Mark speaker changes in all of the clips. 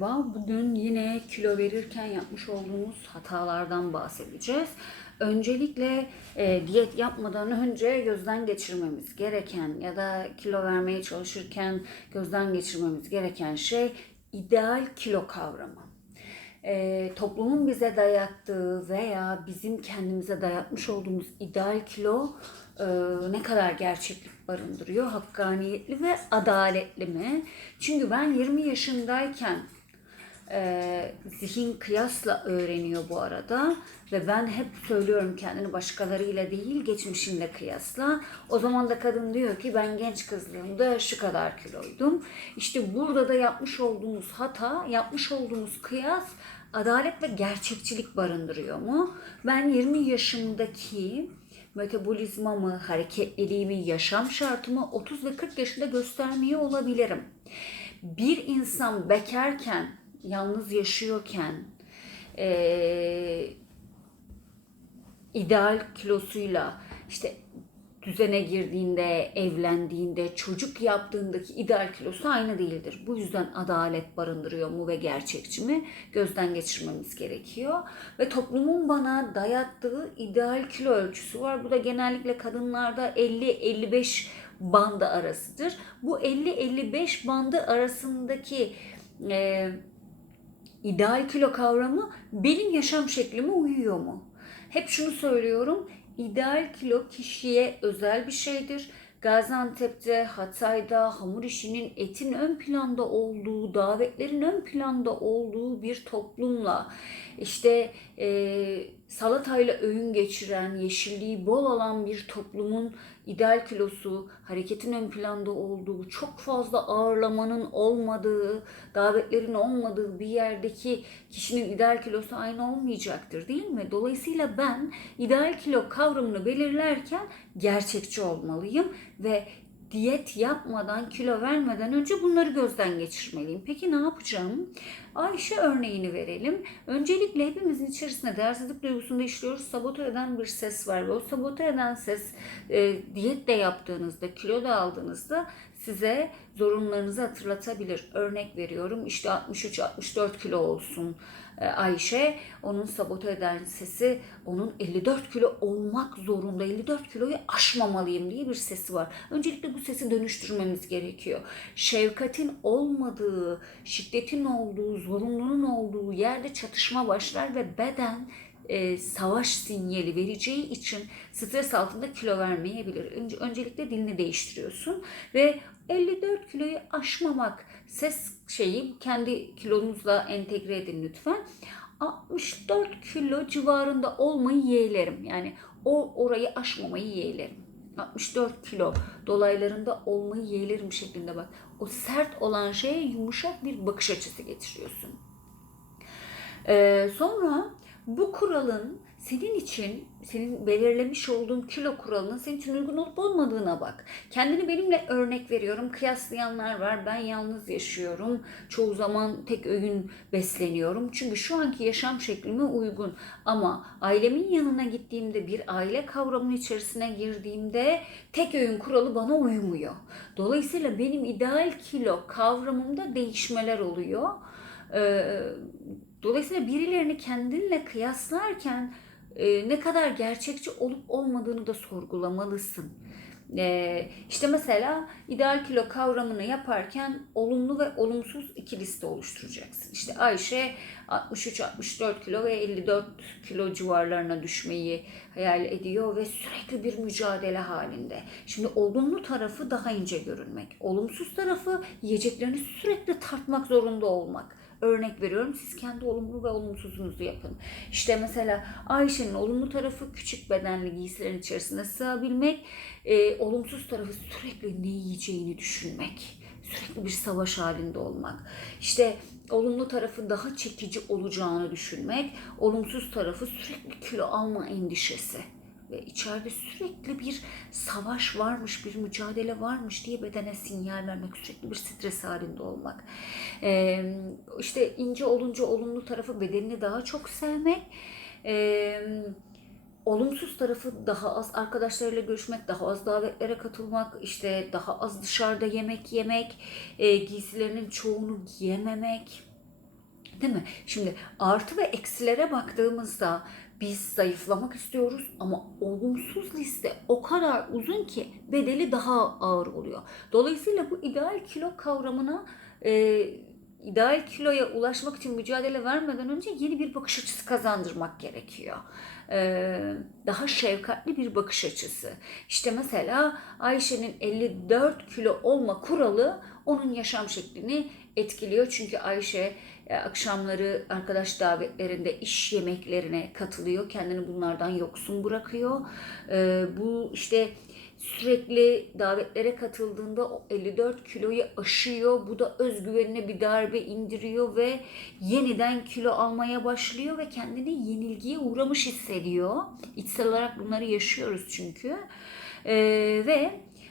Speaker 1: Merhaba, bugün yine kilo verirken yapmış olduğumuz hatalardan bahsedeceğiz. Öncelikle e, diyet yapmadan önce gözden geçirmemiz gereken ya da kilo vermeye çalışırken gözden geçirmemiz gereken şey ideal kilo kavramı. E, toplumun bize dayattığı veya bizim kendimize dayatmış olduğumuz ideal kilo e, ne kadar gerçeklik barındırıyor? Hakkaniyetli ve adaletli mi? Çünkü ben 20 yaşındayken e, zihin kıyasla öğreniyor bu arada ve ben hep söylüyorum kendini başkalarıyla değil geçmişinle kıyasla. O zaman da kadın diyor ki ben genç kızlığımda şu kadar kiloydum. İşte burada da yapmış olduğumuz hata, yapmış olduğumuz kıyas adalet ve gerçekçilik barındırıyor mu? Ben 20 yaşımdaki metabolizmamı, hareketliliğimi, yaşam şartımı 30 ve 40 yaşında göstermiyor olabilirim. Bir insan bekarken, yalnız yaşıyorken, eee ideal kilosuyla işte düzene girdiğinde, evlendiğinde, çocuk yaptığındaki ideal kilosu aynı değildir. Bu yüzden adalet barındırıyor mu ve gerçekçi mi gözden geçirmemiz gerekiyor. Ve toplumun bana dayattığı ideal kilo ölçüsü var. Bu da genellikle kadınlarda 50-55 bandı arasıdır. Bu 50-55 bandı arasındaki e, ideal kilo kavramı benim yaşam şeklime uyuyor mu? Hep şunu söylüyorum. İdeal kilo kişiye özel bir şeydir. Gaziantep'te, Hatay'da hamur işinin etin ön planda olduğu, davetlerin ön planda olduğu bir toplumla işte e, salatayla öğün geçiren, yeşilliği bol olan bir toplumun ideal kilosu, hareketin ön planda olduğu, çok fazla ağırlamanın olmadığı, davetlerin olmadığı bir yerdeki kişinin ideal kilosu aynı olmayacaktır değil mi? Dolayısıyla ben ideal kilo kavramını belirlerken gerçekçi olmalıyım ve diyet yapmadan, kilo vermeden önce bunları gözden geçirmeliyim. Peki ne yapacağım? Ayşe örneğini verelim. Öncelikle hepimizin içerisinde değersizlik duygusunda işliyoruz. Sabote eden bir ses var ve o sabote eden ses e, diyet de yaptığınızda, kilo da aldığınızda size zorunlarınızı hatırlatabilir. Örnek veriyorum işte 63-64 kilo olsun e, Ayşe. Onun sabote eden sesi onun 54 kilo olmak zorunda. 54 kiloyu aşmamalıyım diye bir sesi var. Öncelikle bu sesi dönüştürmemiz gerekiyor. Şefkatin olmadığı, şiddetin olduğu, zorunluluğun olduğu yerde çatışma başlar ve beden e, savaş sinyali vereceği için stres altında kilo vermeyebilir. Önce, öncelikle dilini değiştiriyorsun ve 54 kiloyu aşmamak ses şeyi kendi kilonuzla entegre edin lütfen. 64 kilo civarında olmayı yeğlerim. Yani o orayı aşmamayı yeğlerim. 64 kilo dolaylarında olmayı yeğlerim şeklinde bak. O sert olan şeye yumuşak bir bakış açısı getiriyorsun. Ee, sonra bu kuralın senin için, senin belirlemiş olduğun kilo kuralının senin için uygun olup olmadığına bak. Kendini benimle örnek veriyorum. Kıyaslayanlar var. Ben yalnız yaşıyorum. Çoğu zaman tek öğün besleniyorum. Çünkü şu anki yaşam şeklime uygun. Ama ailemin yanına gittiğimde bir aile kavramının içerisine girdiğimde tek öğün kuralı bana uymuyor. Dolayısıyla benim ideal kilo kavramımda değişmeler oluyor. Ee, Dolayısıyla birilerini kendinle kıyaslarken e, ne kadar gerçekçi olup olmadığını da sorgulamalısın. E, işte mesela ideal kilo kavramını yaparken olumlu ve olumsuz iki liste oluşturacaksın. İşte Ayşe 63-64 kilo ve 54 kilo civarlarına düşmeyi hayal ediyor ve sürekli bir mücadele halinde. Şimdi olumlu tarafı daha ince görünmek. Olumsuz tarafı yiyeceklerini sürekli tartmak zorunda olmak. Örnek veriyorum siz kendi olumlu ve olumsuzunuzu yapın. İşte mesela Ayşe'nin olumlu tarafı küçük bedenli giysilerin içerisinde sığabilmek. E, olumsuz tarafı sürekli ne yiyeceğini düşünmek. Sürekli bir savaş halinde olmak. İşte olumlu tarafı daha çekici olacağını düşünmek. Olumsuz tarafı sürekli kilo alma endişesi içeride sürekli bir savaş varmış, bir mücadele varmış diye bedene sinyal vermek, sürekli bir stres halinde olmak. Ee, işte ince olunca olumlu tarafı bedenini daha çok sevmek. Ee, olumsuz tarafı daha az arkadaşlarıyla görüşmek, daha az davetlere katılmak, işte daha az dışarıda yemek yemek, e, giysilerinin çoğunu giyememek Değil mi? Şimdi artı ve eksilere baktığımızda biz zayıflamak istiyoruz ama olumsuz liste o kadar uzun ki bedeli daha ağır oluyor. Dolayısıyla bu ideal kilo kavramına e, ideal kiloya ulaşmak için mücadele vermeden önce yeni bir bakış açısı kazandırmak gerekiyor. Ee, daha şefkatli bir bakış açısı. İşte mesela Ayşe'nin 54 kilo olma kuralı onun yaşam şeklini etkiliyor. Çünkü Ayşe akşamları arkadaş davetlerinde iş yemeklerine katılıyor. Kendini bunlardan yoksun bırakıyor. Ee, bu işte sürekli davetlere katıldığında o 54 kiloyu aşıyor. Bu da özgüvenine bir darbe indiriyor ve yeniden kilo almaya başlıyor ve kendini yenilgiye uğramış hissediyor. İçsel olarak bunları yaşıyoruz çünkü. Ee, ve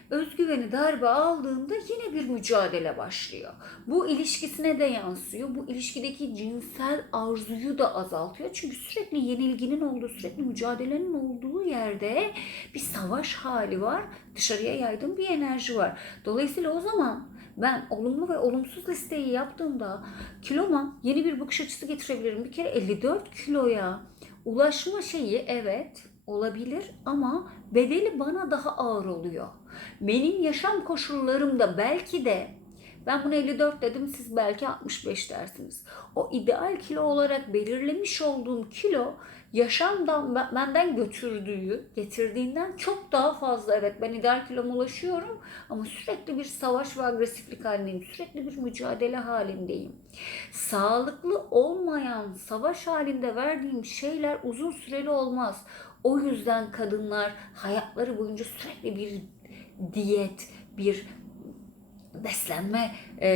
Speaker 1: özgüveni darbe aldığında yine bir mücadele başlıyor. Bu ilişkisine de yansıyor. Bu ilişkideki cinsel arzuyu da azaltıyor. Çünkü sürekli yenilginin olduğu, sürekli mücadelenin olduğu yerde bir savaş hali var. Dışarıya yaydığım bir enerji var. Dolayısıyla o zaman ben olumlu ve olumsuz listeyi yaptığımda kiloma yeni bir bakış açısı getirebilirim. Bir kere 54 kiloya ulaşma şeyi evet olabilir ama bedeli bana daha ağır oluyor. Benim yaşam koşullarım da belki de ben bunu 54 dedim siz belki 65 dersiniz. O ideal kilo olarak belirlemiş olduğum kilo yaşamdan benden götürdüğü, getirdiğinden çok daha fazla. Evet ben ideal kiloma ulaşıyorum ama sürekli bir savaş ve agresiflik halindeyim. Sürekli bir mücadele halindeyim. Sağlıklı olmayan savaş halinde verdiğim şeyler uzun süreli olmaz. O yüzden kadınlar hayatları boyunca sürekli bir diyet, bir beslenme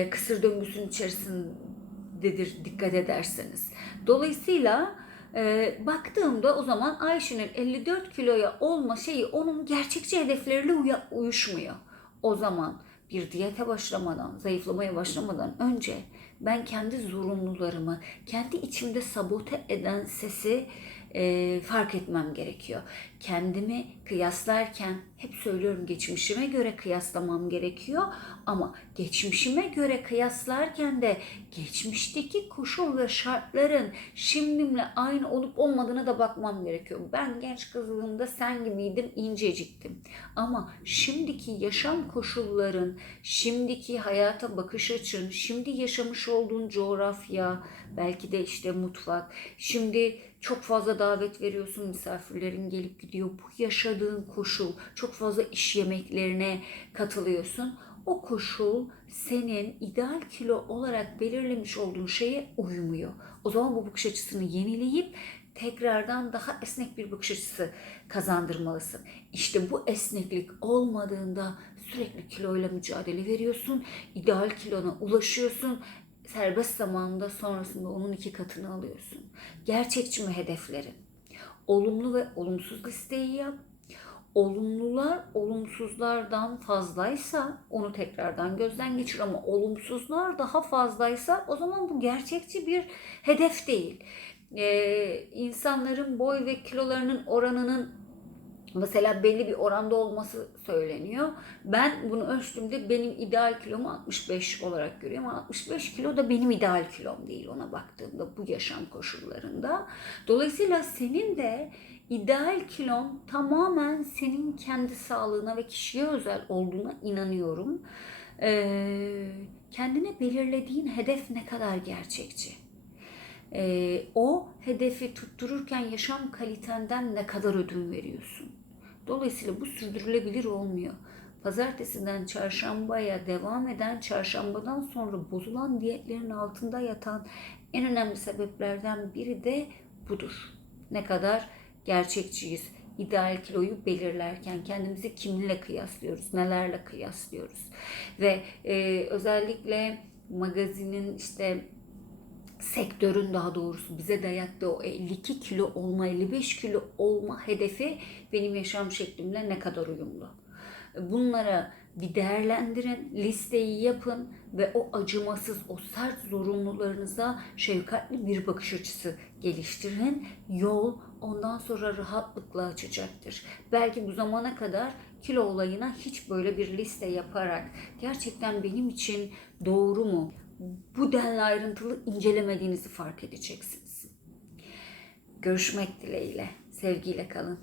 Speaker 1: kısır döngüsünün içerisindedir dikkat ederseniz. Dolayısıyla e, baktığımda o zaman Ayşe'nin 54 kiloya olma şeyi onun gerçekçi hedefleriyle uya, uyuşmuyor. O zaman bir diyete başlamadan, zayıflamaya başlamadan önce ben kendi zorunlularımı, kendi içimde sabote eden sesi e, fark etmem gerekiyor. Kendimi kıyaslarken hep söylüyorum geçmişime göre kıyaslamam gerekiyor ama geçmişime göre kıyaslarken de geçmişteki koşul ve şartların şimdimle aynı olup olmadığına da bakmam gerekiyor. Ben genç kızlığımda sen gibiydim, inceciktim. Ama şimdiki yaşam koşulların, şimdiki hayata bakış açın, şimdi yaşamış olduğun coğrafya, belki de işte mutfak, şimdi çok fazla davet veriyorsun, misafirlerin gelip gidiyor. Bu yaşadığın koşul, çok fazla iş yemeklerine katılıyorsun. O koşul senin ideal kilo olarak belirlemiş olduğun şeye uymuyor. O zaman bu bakış açısını yenileyip tekrardan daha esnek bir bakış açısı kazandırmalısın. İşte bu esneklik olmadığında sürekli kiloyla mücadele veriyorsun. ideal kilona ulaşıyorsun serbest zamanında sonrasında onun iki katını alıyorsun. Gerçekçi mi hedeflerin? Olumlu ve olumsuz listeyi yap. Olumlular olumsuzlardan fazlaysa onu tekrardan gözden geçir ama olumsuzlar daha fazlaysa o zaman bu gerçekçi bir hedef değil. Ee, insanların boy ve kilolarının oranının Mesela belli bir oranda olması söyleniyor. Ben bunu ölçtüğümde benim ideal kilomu 65 olarak görüyorum. Ama 65 kilo da benim ideal kilom değil ona baktığımda bu yaşam koşullarında. Dolayısıyla senin de ideal kilon tamamen senin kendi sağlığına ve kişiye özel olduğuna inanıyorum. Ee, kendine belirlediğin hedef ne kadar gerçekçi? Ee, o hedefi tuttururken yaşam kalitenden ne kadar ödün veriyorsun? Dolayısıyla bu sürdürülebilir olmuyor. Pazartesiden çarşambaya devam eden, çarşambadan sonra bozulan diyetlerin altında yatan en önemli sebeplerden biri de budur. Ne kadar gerçekçiyiz. İdeal kiloyu belirlerken kendimizi kiminle kıyaslıyoruz, nelerle kıyaslıyoruz. Ve e, özellikle magazinin işte sektörün daha doğrusu bize dayattığı o 52 kilo olma, 55 kilo olma hedefi benim yaşam şeklimle ne kadar uyumlu. Bunlara bir değerlendirin, listeyi yapın ve o acımasız, o sert zorunlularınıza şefkatli bir bakış açısı geliştirin. Yol ondan sonra rahatlıkla açacaktır. Belki bu zamana kadar kilo olayına hiç böyle bir liste yaparak gerçekten benim için doğru mu? Bu denli ayrıntılı incelemediğinizi fark edeceksiniz. Görüşmek dileğiyle. Sevgiyle kalın.